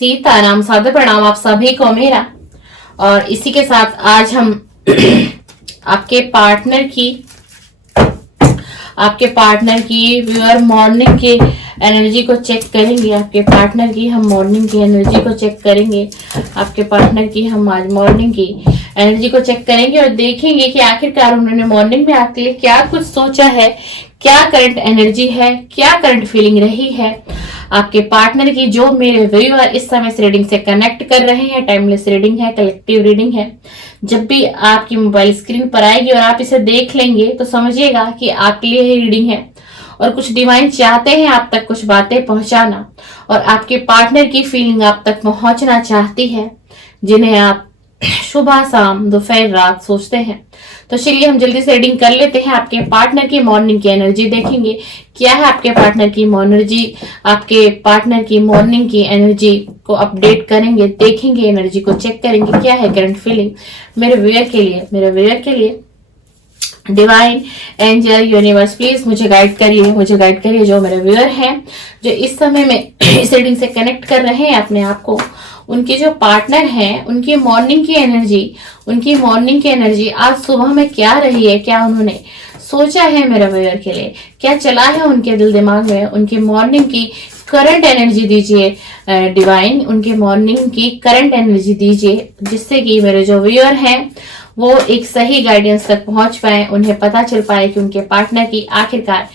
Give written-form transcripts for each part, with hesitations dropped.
सीताराम, सादर प्रणाम आप सभी को मेरा। और इसी के साथ आज हम आपके पार्टनर की व्यूअर मॉर्निंग की एनर्जी को चेक करेंगे। आपके पार्टनर की हम मॉर्निंग की एनर्जी को चेक करेंगे। आपके पार्टनर की हम आज मॉर्निंग की एनर्जी को चेक करेंगे और देखेंगे कि आखिरकार उन्होंने मॉर्निंग में आपके लिए क्या कुछ सोचा है, क्या करंट एनर्जी है, क्या करंट फीलिंग रही है आपके पार्टनर की। जो मेरे व्यूअर इस समय से रीडिंग से कनेक्ट कर रहे हैं, टाइमलेस रीडिंग है, कलेक्टिव रीडिंग है। जब भी आपकी मोबाइल स्क्रीन पर आएगी और आप इसे देख लेंगे तो समझिएगा कि आपके लिए ही रीडिंग है और कुछ डिवाइन चाहते हैं आप तक कुछ बातें पहुंचाना और आपके पार्टनर की फीलिंग आप तक पहुंचना चाहती है, जिन्हें आप सुबह शाम दोपहर रात सोचते हैं। तो चलिए हम जल्दी से रीडिंग कर लेते हैं। आपके पार्टनर की मॉर्निंग की एनर्जी देखेंगे क्या है। आपके पार्टनर की मॉर्निंग की एनर्जी को अपडेट करेंगे, देखेंगे, एनर्जी को चेक करेंगे क्या है करंट फीलिंग मेरे व्यूअर के लिए। डिवाइन एंजल यूनिवर्स प्लीज मुझे गाइड करिए जो मेरे व्यूअर हैं, जो इस समय में इस रीडिंग से कनेक्ट कर रहे हैं अपने आप को। उनके जो पार्टनर हैं उनकी मॉर्निंग की एनर्जी आज सुबह में क्या रही है, क्या उन्होंने सोचा है मेरे व्यूअर के लिए, क्या चला है उनके दिल दिमाग में। उनकी मॉर्निंग की करंट एनर्जी दीजिए डिवाइन, उनकी मॉर्निंग की करंट एनर्जी दीजिए, जिससे कि मेरे जो व्यूअर हैं वो एक सही गाइडेंस तक पहुंच पाए, उन्हें पता चल पाए कि उनके पार्टनर की आखिरकार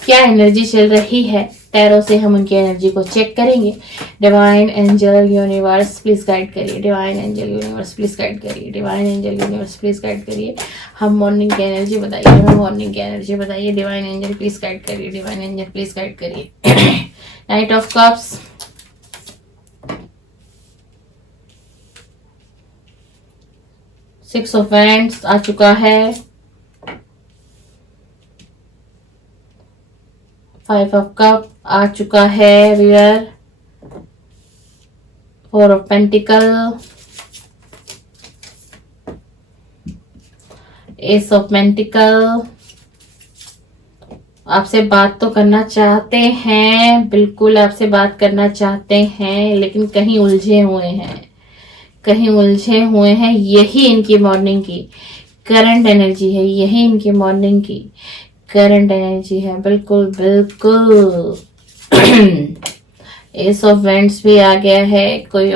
क्या एनर्जी चल रही है। टैरो से हम उनकी एनर्जी को चेक करेंगे। Divine angel universe please guide करिए, divine angel universe please guide करिए, divine angel universe please guide करिए। हम मॉर्निंग की एनर्जी बताइए, डिवाइन एंजल प्लीज गाइड करिए, डिवाइन एंजल प्लीज गाइड करिए। Knight of cups, six of wands आ चुका है, फाइव ऑफ कप आ चुका है viewer, four of pentacle, ace of pentacle. आपसे बात तो करना चाहते हैं, बिल्कुल आपसे बात करना चाहते हैं, लेकिन कहीं उलझे हुए हैं। यही इनकी मॉर्निंग की करंट एनर्जी है, बिल्कुल। एस ऑफ वेंट्स भी आ गया है। कोई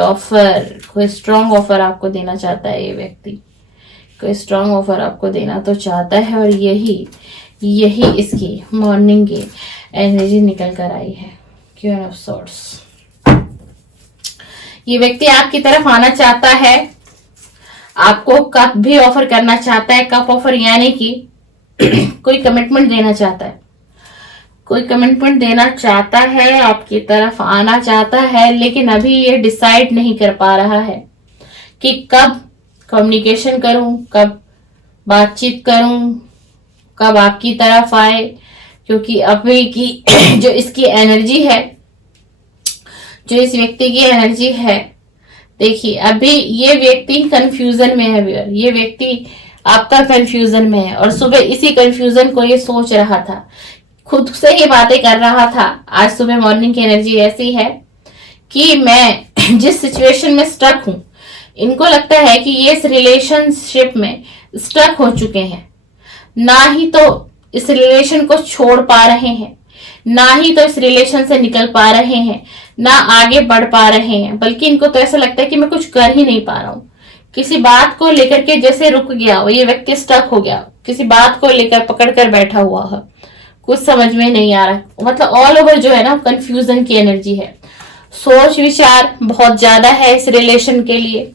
स्ट्रॉन्ग ऑफर आपको देना चाहता है ये व्यक्ति, कोई स्ट्रॉन्ग ऑफर आपको देना तो चाहता है और यही इसकी मॉर्निंग की एनर्जी निकल कर आई है। क्वीन ऑफ सॉर्ड्स, ये व्यक्ति आपकी तरफ आना चाहता है, आपको कप भी ऑफर करना चाहता है। कप ऑफर यानी कि कोई कमिटमेंट देना चाहता है, आपकी तरफ आना चाहता है, लेकिन अभी ये डिसाइड नहीं कर पा रहा है कि कब कम्युनिकेशन करूं, कब बातचीत करूं, कब आपकी तरफ आए। क्योंकि अभी की जो इसकी एनर्जी है, जो इस व्यक्ति की एनर्जी है, देखिए अभी ये व्यक्ति कंफ्यूजन में है व्यूअर, ये व्यक्ति आपका कंफ्यूजन में है और सुबह इसी कंफ्यूजन को ये सोच रहा था, खुद से ही बातें कर रहा था। आज सुबह मॉर्निंग की एनर्जी ऐसी है कि मैं जिस सिचुएशन में स्टक हूं, इनको लगता है कि ये इस रिलेशनशिप में स्टक हो चुके हैं, ना ही तो इस रिलेशन को छोड़ पा रहे हैं, ना ही तो इस रिलेशन से निकल पा रहे हैं, ना आगे बढ़ पा रहे हैं, बल्कि इनको तो ऐसा लगता है कि मैं कुछ कर ही नहीं पा रहा हूं। किसी बात को लेकर के जैसे रुक गया हो, ये व्यक्ति स्टक हो गया, किसी बात को लेकर पकड़ कर बैठा हुआ है, कुछ समझ में नहीं आ रहा। मतलब ऑल ओवर जो है ना कंफ्यूजन की एनर्जी है। सोच विचार बहुत ज्यादा है इस रिलेशन के लिए,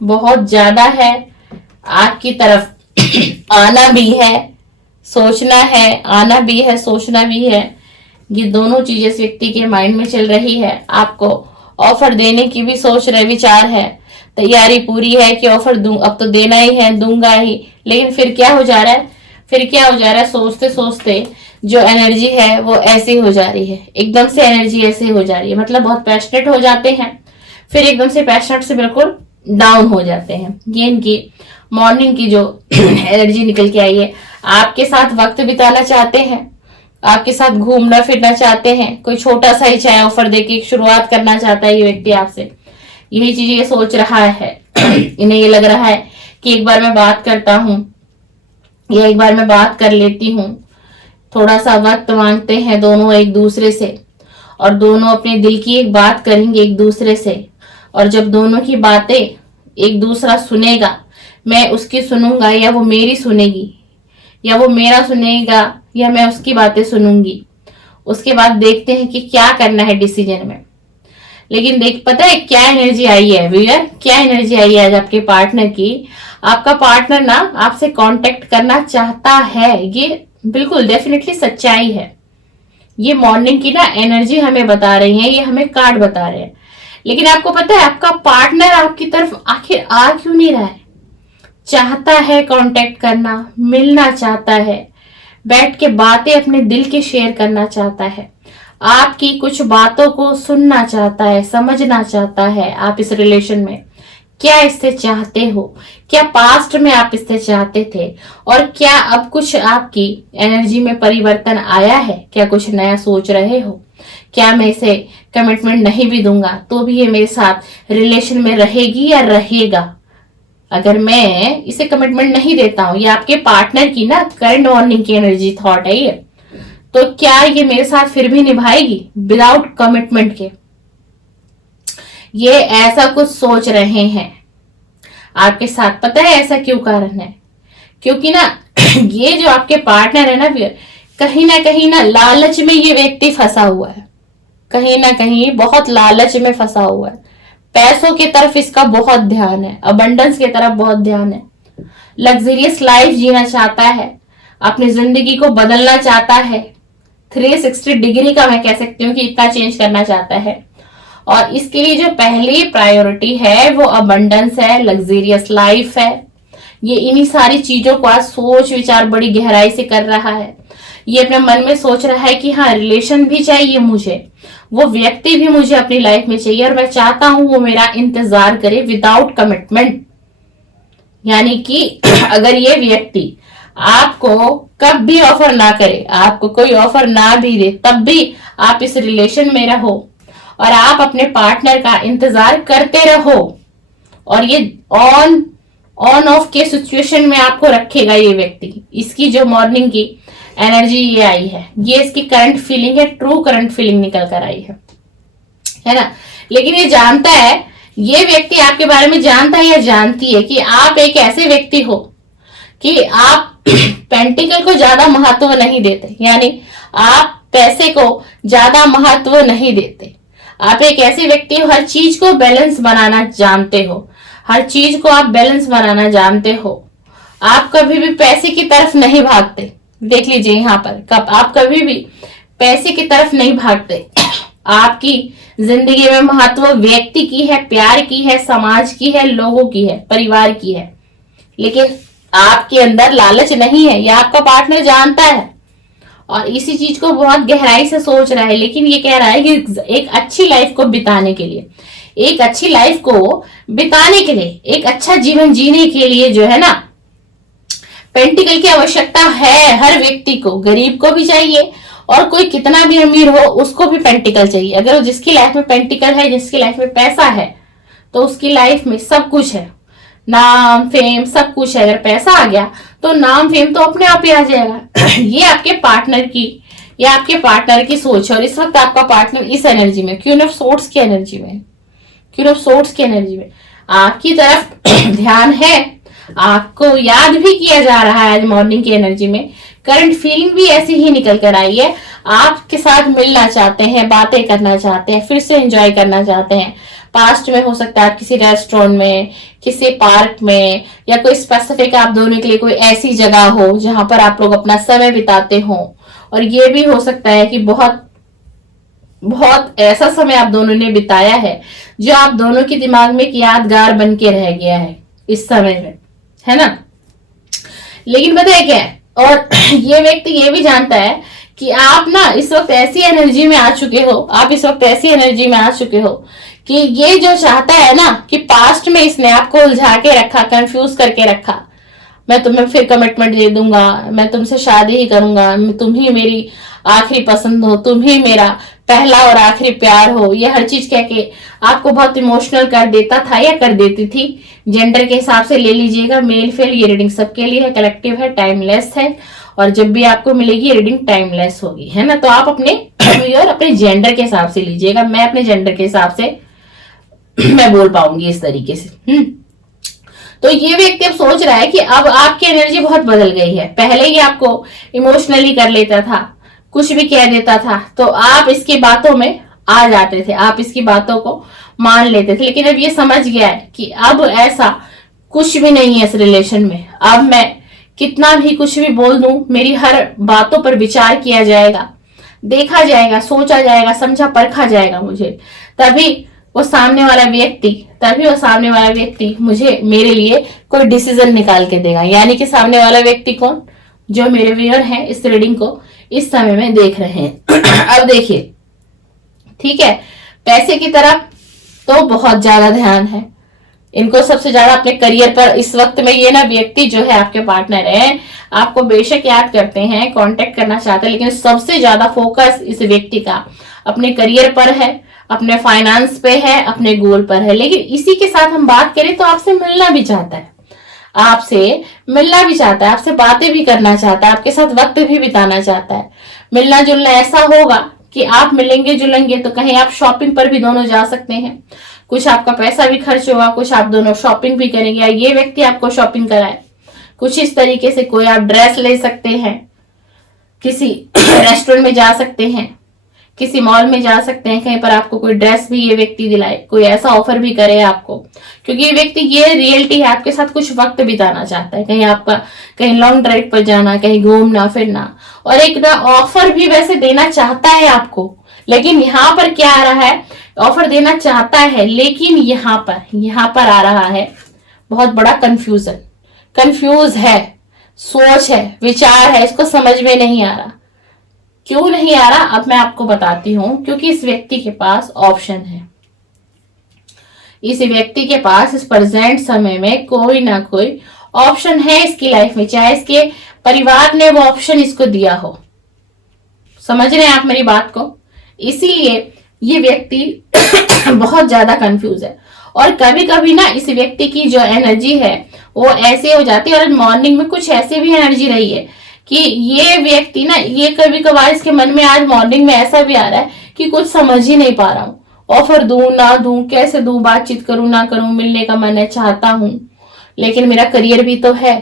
बहुत ज्यादा है। आपकी तरफ आना भी है, सोचना है, आना भी है, सोचना भी है। ये दोनों चीजें इस व्यक्ति के माइंड में चल रही है। आपको ऑफर देने की भी सोच रहे, विचार है, तैयारी पूरी है कि ऑफर दूं, अब तो देना ही है, दूंगा ही। लेकिन फिर क्या हो जा रहा है, सोचते सोचते जो एनर्जी है वो ऐसी हो जा रही है, एकदम से एनर्जी ऐसे हो जा रही है। मतलब बहुत पैशनेट हो जाते हैं, फिर एकदम से पैशनेट से बिल्कुल डाउन हो जाते हैं। ये इनकी मॉर्निंग की जो एनर्जी निकल के आई है। आपके साथ वक्त बिताना चाहते हैं, आपके साथ घूमना फिरना चाहते हैं, कोई छोटा सा ही चाहे ऑफर देके शुरुआत करना चाहता है ये व्यक्ति आपसे। यही चीज ये सोच रहा है। इन्हें ये लग रहा है कि एक बार मैं बात करता हूँ या एक बार मैं बात कर लेती हूँ। थोड़ा सा वक्त मांगते हैं दोनों एक दूसरे से, और दोनों अपने दिल की एक बात करेंगे एक दूसरे से। और जब दोनों की बातें एक दूसरा सुनेगा, मैं उसकी सुनूंगा या वो मेरी सुनेगी, या वो मेरा सुनेगा या मैं उसकी बातें सुनूंगी, उसके बाद देखते हैं कि क्या करना है डिसीजन में। लेकिन देख, पता है क्या एनर्जी आई है व्यूअर, क्या एनर्जी आई है आज आपके पार्टनर की। आपका पार्टनर ना आपसे कांटेक्ट करना चाहता है, ये बिल्कुल डेफिनेटली सच्चाई है। ये मॉर्निंग की ना एनर्जी हमें बता रही है, ये हमें कार्ड बता रहे हैं। लेकिन आपको पता है आपका पार्टनर आपकी तरफ आखिर आ क्यों नहीं रहा है? चाहता है कांटेक्ट करना, मिलना चाहता है, बैठ के बातें अपने दिल के शेयर करना चाहता है, आपकी कुछ बातों को सुनना चाहता है, समझना चाहता है। आप इस रिलेशन में क्या इससे चाहते हो, क्या पास्ट में आप इससे चाहते थे, और क्या अब कुछ आपकी एनर्जी में परिवर्तन आया है? क्या कुछ नया सोच रहे हो? क्या मैं इसे कमिटमेंट नहीं भी दूंगा तो भी ये मेरे साथ रिलेशन में रहेगी या रहेगा? अगर मैं इसे कमिटमेंट नहीं देता हूं, ये आपके पार्टनर की ना करंट मॉर्निंग की एनर्जी थॉट है ये, तो क्या ये मेरे साथ फिर भी निभाएगी विदाउट कमिटमेंट के? ये ऐसा कुछ सोच रहे हैं आपके साथ। पता है ऐसा क्यों कारण है? क्योंकि ना ये जो आपके पार्टनर है ना कहीं ना लालच में ये व्यक्ति फंसा हुआ है, कहीं ना कहीं बहुत लालच में फंसा हुआ है। पैसों की तरफ इसका बहुत ध्यान है, अबंडेंस की तरफ बहुत ध्यान है, लग्जरियस लाइफ जीना चाहता है, अपनी जिंदगी को बदलना चाहता है, 360 डिग्री का मैं कह सकती हूँ कि इतना चेंज करना चाहता है। और इसके लिए जो पहली प्रायोरिटी है वो अबंडेंस है, लग्जरियस लाइफ है। ये इन्हीं सारी चीजों को आज सोच विचार बड़ी गहराई से कर रहा है। ये अपने मन में सोच रहा है कि हाँ, रिलेशन भी चाहिए मुझे, वो व्यक्ति भी मुझे अपनी लाइफ में चाहिए, और मैं चाहता हूं वो मेरा इंतजार करे विदाउट कमिटमेंट। यानी कि अगर ये व्यक्ति आपको कब भी ऑफर ना करे, आपको कोई ऑफर ना भी दे, तब भी आप इस रिलेशन में रहो और आप अपने पार्टनर का इंतजार करते रहो, और ये ऑन ऑफ के सिचुएशन में आपको रखेगा ये व्यक्ति। इसकी जो मॉर्निंग की एनर्जी ये आई है, ये इसकी करंट फीलिंग है, ट्रू करंट फीलिंग निकल कर आई है ना। लेकिन ये जानता है, ये व्यक्ति आपके बारे में जानता है या जानती है कि आप एक ऐसे व्यक्ति हो कि आप पेंटिकल को ज्यादा महत्व नहीं देते, यानी आप पैसे को ज्यादा महत्व नहीं देते। आप एक ऐसे व्यक्ति हो, हर चीज को बैलेंस बनाना जानते हो, हर चीज को आप बैलेंस बनाना जानते हो। आप कभी भी पैसे की तरफ नहीं भागते। देख लीजिए यहाँ पर, आप कभी भी पैसे की तरफ नहीं भागते। आपकी जिंदगी में महत्व व्यक्ति की है, प्यार की है, समाज की है, लोगों की है, परिवार की है। लेकिन आपके अंदर लालच नहीं है, यह आपका पार्टनर जानता है और इसी चीज को बहुत गहराई से सोच रहा है। लेकिन ये कह रहा है कि एक अच्छी लाइफ को बिताने के लिए, एक अच्छी लाइफ को बिताने के लिए, एक अच्छा जीवन जीने के लिए जो है ना, पेंटिकल की आवश्यकता है हर व्यक्ति को। गरीब को भी चाहिए और कोई कितना भी अमीर हो उसको भी पेंटिकल चाहिए। अगर जिसकी लाइफ में पेंटिकल है, जिसकी लाइफ में पैसा है, तो उसकी लाइफ में सब कुछ है, नाम फेम सब कुछ है। अगर पैसा आ गया तो नाम फेम तो अपने आप ही आ जाएगा। ये आपके पार्टनर की सोच है। और इस वक्त आपका पार्टनर इस एनर्जी में, क्वीन ऑफ सोर्ड्स की एनर्जी में आपकी तरफ ध्यान है, आपको याद भी किया जा रहा है। आज मॉर्निंग की एनर्जी में करंट फीलिंग भी ऐसी ही निकल कर आई है। आपके साथ मिलना चाहते हैं, बातें करना चाहते हैं, फिर से एंजॉय करना चाहते हैं। पास्ट में हो सकता है आप किसी रेस्टोरेंट में, किसी पार्क में, या कोई स्पेसिफिक आप दोनों के लिए कोई ऐसी जगह हो जहां पर आप लोग अपना समय बिताते हो। और ये भी हो सकता है कि बहुत ऐसा समय आप दोनों ने बिताया है जो आप दोनों के दिमाग में एक यादगार बन के रह गया है इस समय में, है ना। लेकिन पता है क्या है, और ये व्यक्ति ये भी जानता है कि आप ना इस वक्त ऐसी एनर्जी में आ चुके हो, कि ये जो चाहता है ना कि पास्ट में इसने आपको उलझा के रखा, कंफ्यूज करके रखा, मैं तुम्हें फिर कमिटमेंट दे दूंगा, मैं तुमसे शादी ही करूंगा, तुम ही मेरी आखिरी पसंद हो, तुम ही मेरा पहला और आखिरी प्यार हो, ये हर चीज कह के आपको बहुत इमोशनल कर देता था या कर देती थी। जेंडर के हिसाब से ले लीजिएगा, मेल फेल, ये रीडिंग सबके लिए है, कलेक्टिव है, टाइमलेस है, और जब भी आपको मिलेगी रीडिंग टाइमलेस होगी, है ना। तो आप अपने और अपने जेंडर के हिसाब से लीजिएगा, मैं अपने जेंडर के हिसाब से मैं बोल पाऊंगी इस तरीके से। तो ये व्यक्ति अब सोच रहा है कि अब आपकी एनर्जी बहुत बदल गई है। पहले ही आपको इमोशनली कर लेता था, कुछ भी कह देता था तो आप इसकी बातों में आ जाते थे, आप इसकी बातों को मान लेते थे। लेकिन अब ये समझ गया है कि अब ऐसा कुछ भी नहीं है इस रिलेशन में। अब मैं कितना भी कुछ भी बोल दूं, मेरी हर बातों पर विचार किया जाएगा, देखा जाएगा, सोचा जाएगा, समझा परखा जाएगा मुझे, तभी वो सामने वाला व्यक्ति मुझे, मेरे लिए कोई डिसीजन निकाल के देगा। यानी कि सामने वाला व्यक्ति कौन? जो मेरे व्यूअर हैं, इस रीडिंग को इस समय में देख रहे हैं। अब देखिए, ठीक है, पैसे की तरफ तो बहुत ज्यादा ध्यान है इनको, सबसे ज्यादा अपने करियर पर इस वक्त में। ये ना व्यक्ति जो है आपके पार्टनर है, आपको बेशक याद करते हैं, कांटेक्ट करना चाहते हैं, लेकिन सबसे ज्यादा फोकस इस व्यक्ति का अपने करियर पर है, अपने फाइनेंस पे है, अपने गोल पर है। लेकिन इसी के साथ हम बात करें तो आपसे मिलना भी चाहता है, आपसे बातें भी करना चाहता है, आपके साथ वक्त भी बिताना चाहता है। मिलना जुलना ऐसा होगा कि आप मिलेंगे जुलेंगे तो कहीं आप शॉपिंग पर भी दोनों जा सकते हैं, कुछ आपका पैसा भी खर्च होगा, कुछ आप दोनों शॉपिंग भी करेंगे, या ये व्यक्ति आपको शॉपिंग कराए कुछ इस तरीके से। कोई आप ड्रेस ले सकते हैं, किसी रेस्टोरेंट में जा सकते हैं, किसी मॉल में जा सकते हैं, कहीं पर आपको कोई ड्रेस भी ये व्यक्ति दिलाए, कोई ऐसा ऑफर भी करे आपको, क्योंकि ये व्यक्ति, ये रियलिटी है, आपके साथ कुछ वक्त बिताना चाहता है, कहीं लॉन्ग ड्राइव पर जाना, कहीं घूमना फिरना, और एक ना ऑफर भी वैसे देना चाहता है आपको। लेकिन यहाँ पर क्या आ रहा है, ऑफर देना चाहता है, लेकिन यहाँ पर आ रहा है बहुत बड़ा कंफ्यूज है, सोच है, विचार है, इसको समझ में नहीं आ रहा। क्यों नहीं आ रहा, अब मैं आपको बताती हूं। क्योंकि इस व्यक्ति के पास ऑप्शन है, इस व्यक्ति के पास इस प्रेजेंट समय में कोई ना कोई ऑप्शन है इसकी लाइफ में, चाहे इसके परिवार ने वो ऑप्शन इसको दिया हो। समझ रहे हैं आप मेरी बात को? इसीलिए ये व्यक्ति बहुत ज्यादा कंफ्यूज है। और कभी कभी ना इस व्यक्ति की जो एनर्जी है वो ऐसे हो जाती है, और मॉर्निंग में कुछ ऐसे भी एनर्जी रही है कि ये व्यक्ति ना, ये कभी कभार इसके मन में आज मॉर्निंग में ऐसा भी आ रहा है कि कुछ समझ ही नहीं पा रहा हूँ, ऑफर दूं ना दूं, कैसे दूं, बातचीत करूं ना करूं, मिलने का मन है, चाहता हूं, लेकिन मेरा करियर भी तो है,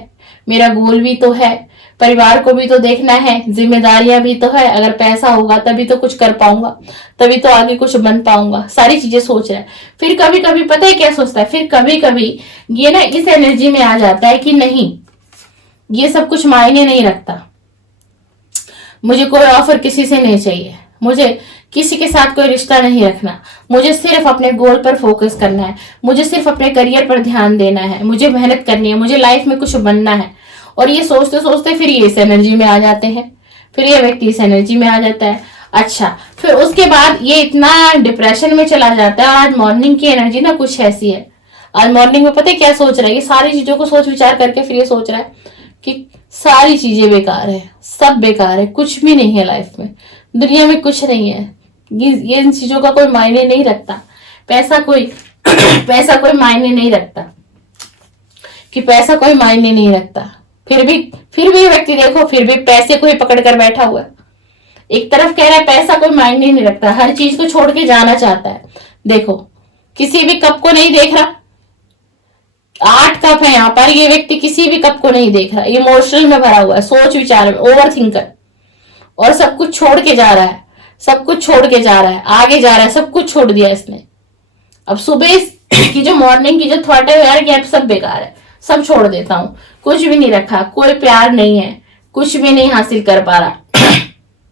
मेरा गोल भी तो है, परिवार को भी तो देखना है, जिम्मेदारियां भी तो है, अगर पैसा होगा तभी तो कुछ कर पाऊंगा, तभी तो आगे कुछ बन पाऊंगा, सारी चीजें सोच रहा है। फिर कभी कभी पता है क्या सोचता है, फिर कभी कभी ये ना इस एनर्जी में आ जाता है कि नहीं, ये सब कुछ मायने नहीं रखता, मुझे कोई ऑफर किसी से नहीं चाहिए, मुझे किसी के साथ कोई रिश्ता नहीं रखना, मुझे सिर्फ अपने गोल पर फोकस करना है, मुझे सिर्फ अपने करियर पर ध्यान देना है, मुझे मेहनत करनी है, मुझे लाइफ में कुछ बनना है। और ये सोचते सोचते फिर ये इस एनर्जी में आ जाते हैं, फिर ये व्यक्ति इस एनर्जी में आ जाता है। अच्छा, फिर उसके बाद ये इतना डिप्रेशन में चला जाता है। और आज मॉर्निंग की एनर्जी ना कुछ ऐसी है, आज मॉर्निंग में पता है क्या सोच रहा है, ये सारी चीजों को सोच विचार करके फिर ये सोच रहा है कि सारी चीजें बेकार है, सब बेकार है, कुछ भी नहीं है लाइफ में, दुनिया में कुछ नहीं है, ये इन चीजों का कोई मायने नहीं रखता, पैसा कोई मायने नहीं रखता, कि पैसा कोई मायने नहीं रखता। फिर भी व्यक्ति देखो, फिर भी पैसे को ही पकड़ कर बैठा हुआ है। एक तरफ कह रहा है पैसा कोई मायने नहीं रखता, हर चीज को छोड़ के जाना चाहता है। देखो, किसी भी कप को नहीं देख रहा, 8 कप है यहाँ पर, ये व्यक्ति किसी भी कप को नहीं देख रहा, इमोशनल में भरा हुआ है, सोच विचार में, ओवर थिंकर, और सब कुछ छोड़ के जा रहा है, आगे जा रहा है, सब कुछ छोड़ दिया इसने। अब सुबह की जो मॉर्निंग की जो थॉट है यार, कि अब सब बेकार है, सब छोड़ देता हूँ, कुछ भी नहीं रखा, कोई प्यार नहीं है, कुछ भी नहीं हासिल कर पा रहा,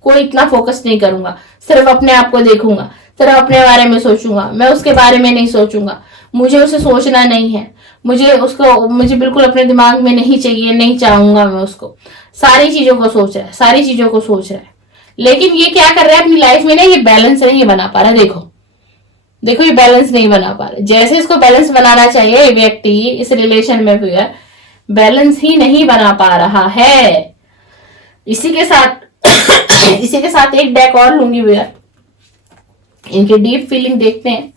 कोई इतना फोकस नहीं करूंगा, सिर्फ अपने आप को देखूंगा, सिर्फ अपने बारे में सोचूंगा, मैं उसके बारे में नहीं सोचूंगा, मुझे उसे सोचना नहीं है, मुझे बिल्कुल अपने दिमाग में नहीं चाहिए, नहीं चाहूंगा मैं उसको। सारी चीजों को सोच रहा है, लेकिन ये क्या कर रहा है अपनी लाइफ में ना, ये बैलेंस नहीं बना पा रहा। देखो, ये बैलेंस नहीं बना पा रहा, जैसे इसको बैलेंस बनाना चाहिए, व्यक्ति इस रिलेशन में भी बैलेंस ही नहीं बना पा रहा है। इसी के साथ एक डेक और लूंगी भैया, इनकी डीप फीलिंग देखते हैं,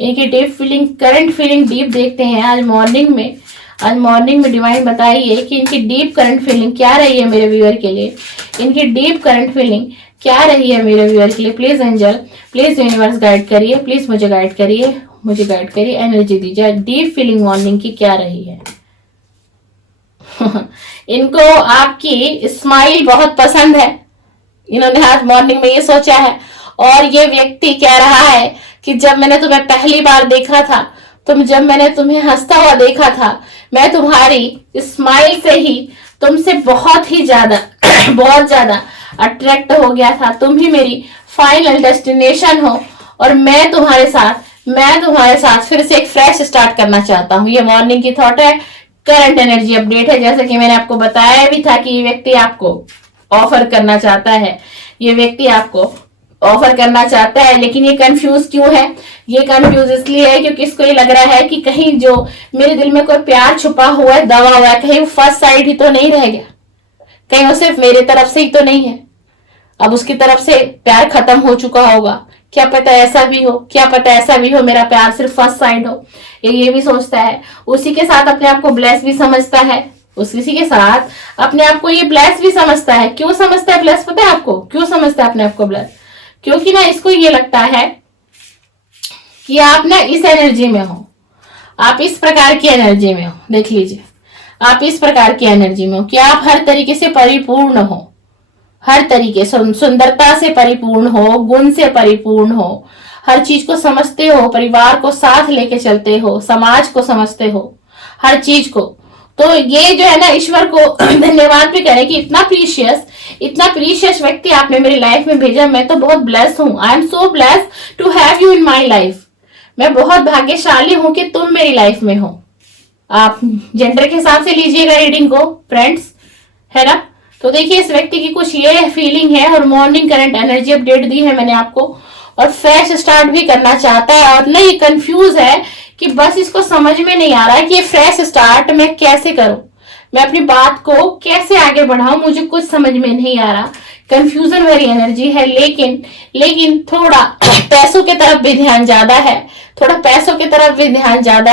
इनकी deep feeling, current feeling deep देखते हैं। आज मॉर्निंग में डिवाइन बताइए कि इनकी डीप करंट फीलिंग क्या रही है मेरे व्यूअर के लिए, इनकी डीप करंट फीलिंग क्या रही है मेरे व्यूअर के लिए। Please angel, please universe guide करिए, प्लीज मुझे गाइड करिए, एनर्जी दीजिए। डीप फीलिंग मॉर्निंग की क्या रही है? इनको आपकी स्माइल बहुत पसंद है, इन्होंने आज मॉर्निंग में ये सोचा है। और ये व्यक्ति कह रहा है कि जब मैंने तुम्हें पहली बार देखा था, जब मैंने तुम्हें हंसता हुआ देखा था, मैं तुम्हारी स्माइल से ही तुमसे बहुत ज्यादा अट्रैक्ट हो गया था। तुम ही मेरी फाइनल डेस्टिनेशन हो और मैं तुम्हारे साथ फिर से एक फ्रेश स्टार्ट करना चाहता हूँ। ये मॉर्निंग की थॉट है, करंट एनर्जी अपडेट है। जैसे कि मैंने आपको बताया भी था कि ये व्यक्ति आपको ऑफर करना चाहता है, लेकिन ये कंफ्यूज क्यों है? ये कंफ्यूज इसलिए है क्योंकि इसको ये लग रहा है कि कहीं जो मेरे दिल में कोई प्यार छुपा हुआ है, दबा हुआ है, कहीं वो फर्स्ट साइड ही तो नहीं रह गया, कहीं वो सिर्फ मेरे तरफ से ही तो नहीं है, अब उसकी तरफ से प्यार खत्म हो चुका होगा। क्या पता ऐसा भी हो, मेरा प्यार सिर्फ फर्स्ट साइड हो। ये भी सोचता है। उसी के साथ अपने आप को ब्लेस भी समझता है, ये ब्लेस भी समझता है। क्यों समझता है ब्लेस? पता है आपको क्यों समझता है अपने आप को ब्लेस? क्योंकि ना इसको ये लगता है कि आप ना इस एनर्जी में हो, आप इस प्रकार की एनर्जी में हो। देख लीजिए, आप इस प्रकार की एनर्जी में हो कि आप हर तरीके से परिपूर्ण हो, हर तरीके सुंदरता से परिपूर्ण हो, गुण से परिपूर्ण हो, हर चीज को समझते हो, परिवार को साथ लेके चलते हो, समाज को समझते हो, हर चीज को। तो ये जो है ना, ईश्वर को धन्यवाद भी करें कि इतना प्रीशियस व्यक्ति आपने मेरी लाइफ में भेजा। मैं तो बहुत ब्लेस्ड हूँ। I am so blessed to have you in my life. मैं बहुत भाग्यशाली हूं कि तुम मेरी लाइफ में हो। आप जेंडर के हिसाब से लीजिएगा रीडिंग को फ्रेंड्स, है ना। तो देखिए इस व्यक्ति की कुछ ये फीलिंग है और मॉर्निंग करंट एनर्जी अपडेट दी है मैंने आपको, और फ्रेश स्टार्ट भी करना चाहता है। और नहीं, कंफ्यूज है कि बस इसको समझ में नहीं आ रहा है कि ये फ्रेश स्टार्ट मैं कैसे करूं, मैं अपनी बात को कैसे आगे बढ़ाऊं, मुझे कुछ समझ में नहीं आ रहा। कंफ्यूजन वाली एनर्जी है, लेकिन थोड़ा पैसों की तरफ भी ध्यान ज्यादा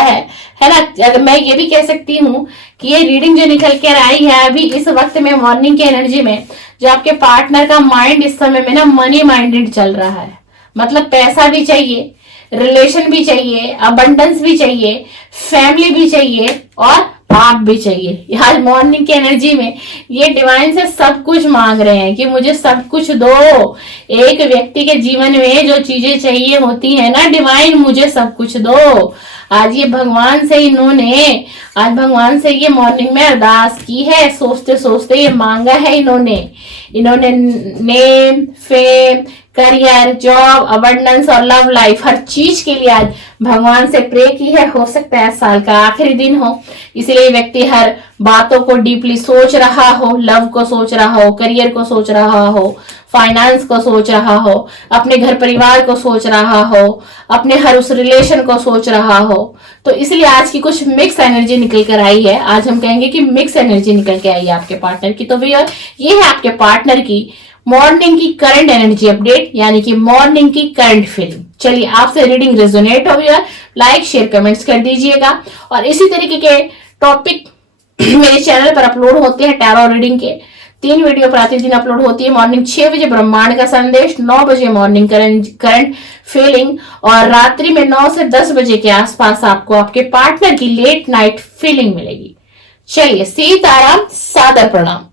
है, है ना। अगर मैं ये भी कह सकती हूँ कि ये रीडिंग जो निकल कर आई है अभी इस वक्त में मॉर्निंग की एनर्जी में, जो आपके पार्टनर का माइंड इस समय में ना मनी माइंडेड चल रहा है। मतलब पैसा भी चाहिए, रिलेशन भी चाहिए, अबंडेंस भी चाहिए, फैमिली भी चाहिए और आप भी चाहिए। आज मॉर्निंग की एनर्जी में ये डिवाइन से सब कुछ मांग रहे हैं कि मुझे सब कुछ दो। एक व्यक्ति के जीवन में जो चीजें चाहिए होती है ना, डिवाइन मुझे सब कुछ दो। आज भगवान से ये मॉर्निंग में अरदास की है, सोचते सोचते ये मांगा है इन्होंने name, fame, career, job, abundance और लव लाइफ, हर चीज के लिए आज भगवान से प्रे की है। हो सकता है साल का आखिरी दिन हो, इसलिए व्यक्ति हर बातों को डीपली सोच रहा हो, लव को सोच रहा हो, करियर को सोच रहा हो, फाइनेंस को सोच रहा हो, अपने घर परिवार को सोच रहा हो, अपने हर उस रिलेशन को सोच रहा हो। तो इसलिए आज की कुछ मिक्स एनर्जी निकल कर आई है। आज हम कहेंगे कि मिक्स एनर्जी निकल के आई है आपके पार्टनर की। तो भैया ये है आपके पार्टनर की मॉर्निंग की करंट एनर्जी अपडेट, यानी कि मॉर्निंग की करंट फीलिंग। चलिए आपसे रीडिंग रेजोनेट हो गया, लाइक शेयर कमेंट्स कर दीजिएगा। और इसी तरीके के टॉपिक मेरे चैनल पर अपलोड होते हैं। टैरो रीडिंग के 3 वीडियो प्रतिदिन अपलोड होती है। मॉर्निंग 6 बजे ब्रह्मांड का संदेश, 9 बजे मॉर्निंग करंट फीलिंग, और रात्रि में 9 से 10 बजे के आसपास आपको आपके पार्टनर की लेट नाइट फीलिंग मिलेगी। चलिए सीताराम, सादर प्रणाम।